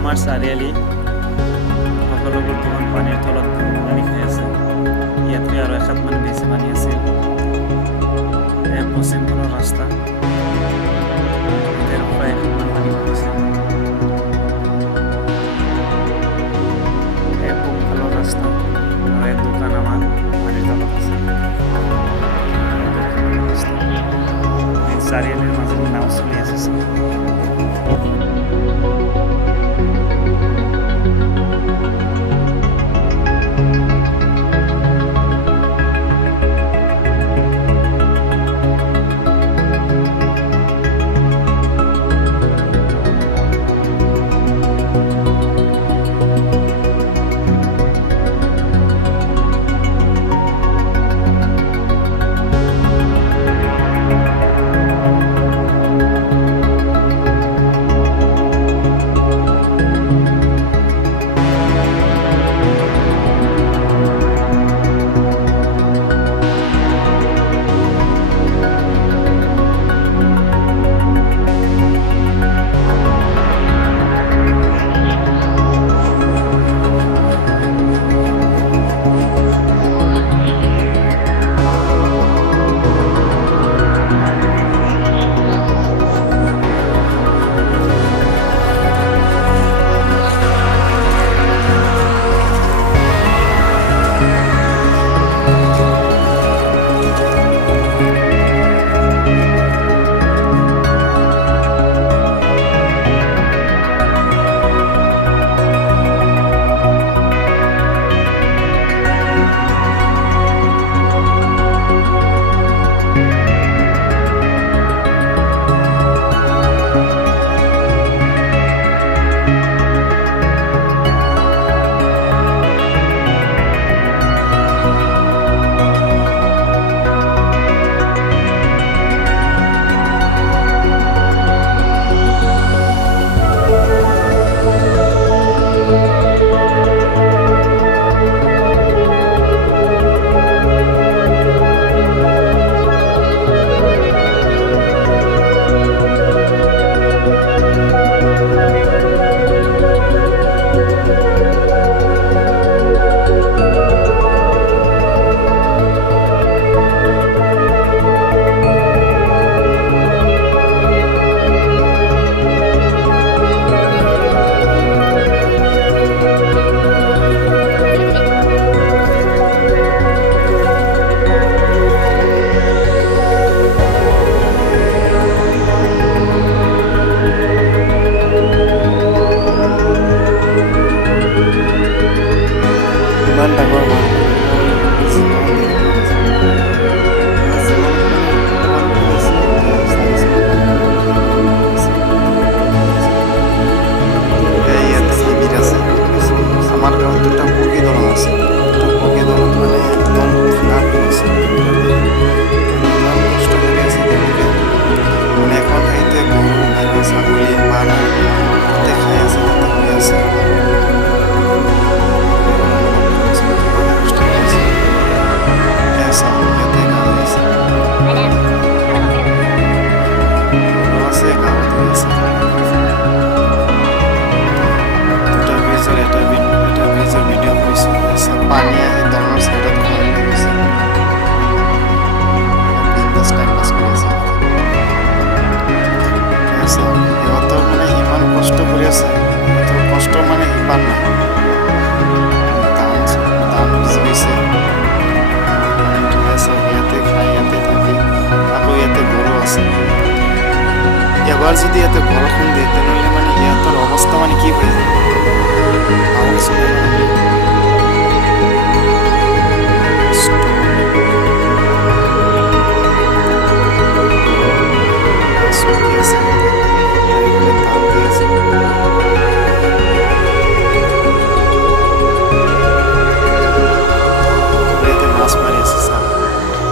আমাৰ চাৰিআলি সকলোবোৰ বৰ্তমান পানীৰ তলত পানী খাই আছে। ইয়াতকৈ আৰু এখাপ মান বেছি পানী আছিল। পশ্চিম ফালৰ ৰাস্তা প্ৰায় এখাপ মান পানী পৰিছে। পূবফালৰ ৰাস্তা আৰু দোকান আমাৰ পানীৰ তলত আছে। চাৰিআলিৰ মাজত নাও চলি আছে। এবাৰ যদি ইয়াতে বৰষুণ দিয়ে তেনেহ'লে মানে সিহঁতৰ অৱস্থা মানে কি হৈ যায়।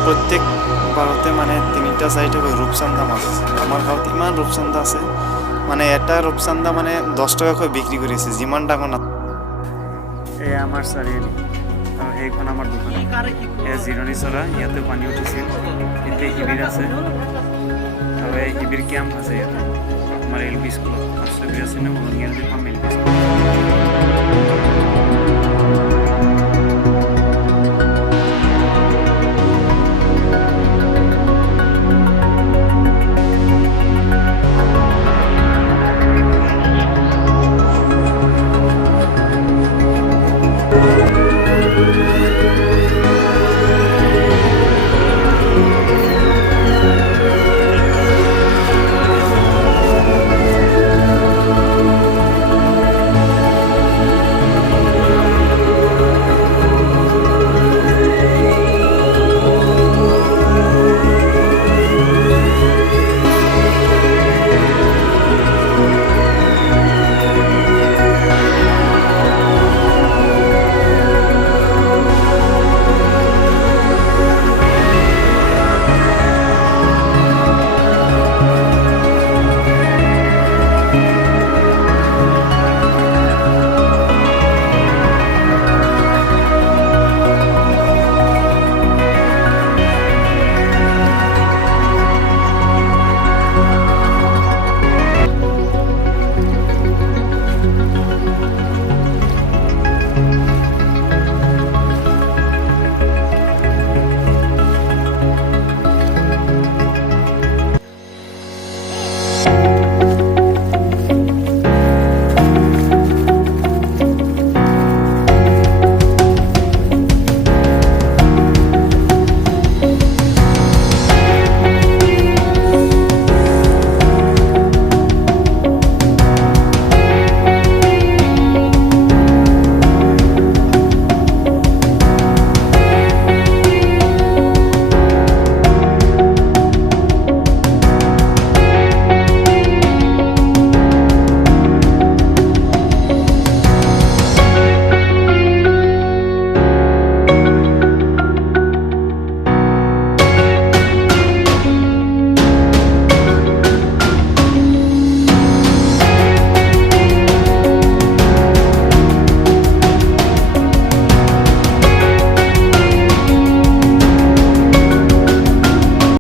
প্ৰত্যেক বাৰতে মানে 3-4টা ৰূপচান্দা মাছ আছে আমাৰ গাঁৱত ইমান ৰূপচান্দা আছে মানে এটা ৰূপচান্দা মানে 10 টকাকৈ বিক্ৰী কৰিছে যিমান ডাঙৰ না এই আমাৰ চাৰিআলি আৰু সেইখন আমাৰ দোকান এয়া জিৰণি চৰা ইয়াতে পানী উঠিছিল এতিয়া শিবিৰ আছে আৰু এই শিবিৰ কেম্প আছে ইয়াতে আমাৰ এল পি স্কুলত মাষ্টৰ আছে নে মৰঙীয়াল ফাৰ্ম এল পি স্কুল